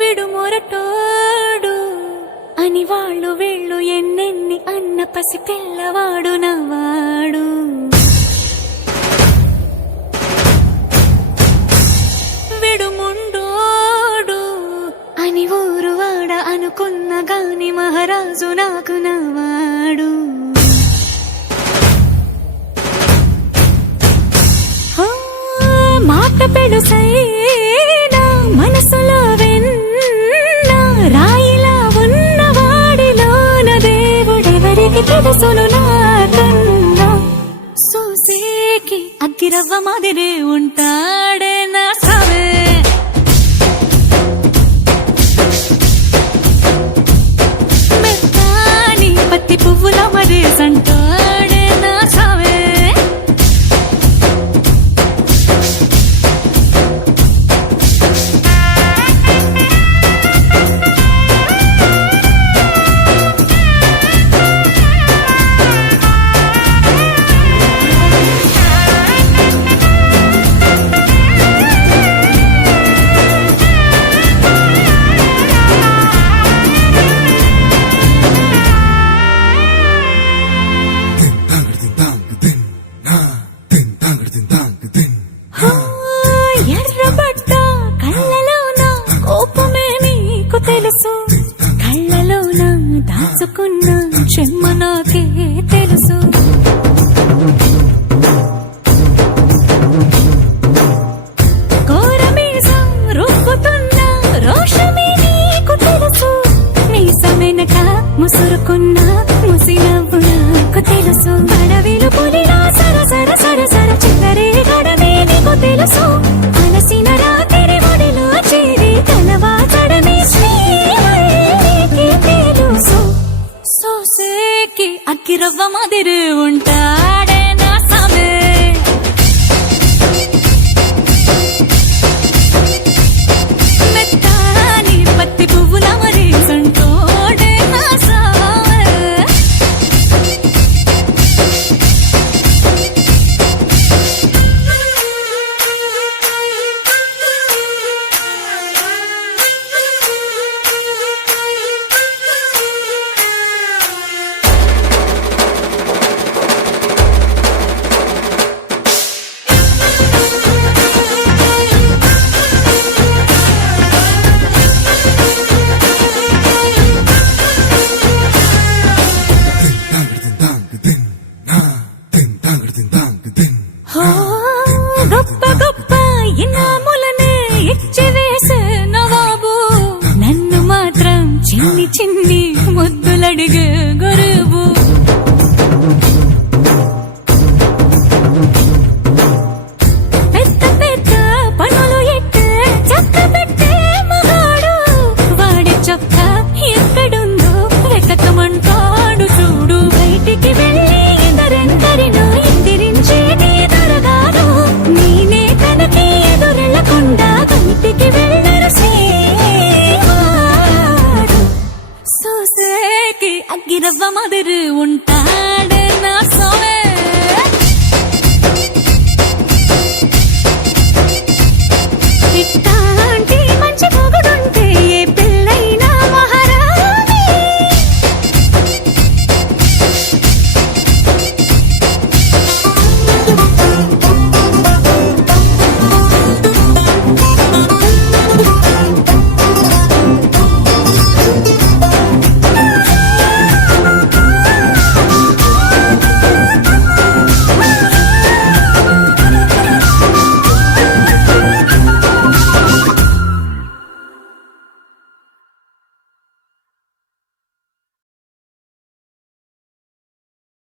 విడు మొరటోడు అని వాళ్ళు వీళ్ళు ఎన్నెన్ని అన్న పసి పిల్లవాడు నవ్వాడు. విడు ముండోడు అని ఊరు వాడ అనుకున్న గాని మహారాజు నాకు నవ్వాడు. మాట పెడుసైనా మనసులో వెన్న రాయిలా ఉన్నవాడిలోన దేవుడెవరికి తెలుసును నాకన్నా. సూసేకి అగ్గిరవ్వ మాదిరి ఉంటాడే నా సావే. మెత్తాని పత్తి పువ్వుల మరి సంటాడే నా సావే. ఎర్రబడ్డ కళ్ళలోన కోపమే నీకు తెలుసు, కళ్ళలోన దాచుకున్న చెమ్మ నాకే తెలుసు. కోరమీసం రుక్కుతున్న రోషమే నీకు తెలుసు, మీసమెనక ముసురుకున్న ముసినవ్వు నాకు తెలుసు. అడవిలు పులిలా సరసర సరసర చిల్లరే గడమే నీకు తెలుసు, అలసిన రాత్రి ఒడిలో చేరి తలవాచడమే శ్రీకి తెలుసు. సోసేకి అగ్గిరవ్వ మాదిరి ఉంటాడే నా సామే. మెత్తాని పత్తి పువ్వుల మరి సంటోడే నా సామే. గొప్ప గొప్ప ఇనాములనే ఇచ్చి వేసే నవాబు, నన్ను మాత్రం చిన్ని చిన్ని ముద్దులడిగే